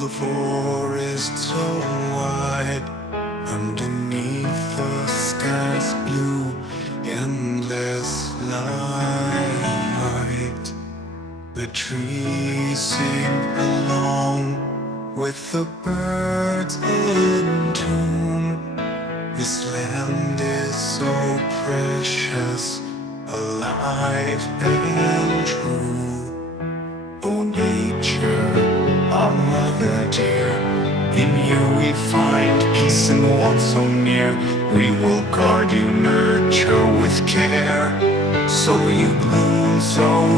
the forest so wide, underneath the sky's blue, endless light. The trees sing along with the birds in tune. This land is so precious, alive and true. Oh nature, our mother dear, in you we find peace and warmth so near. We will guard you, nurture with care, so you bloom so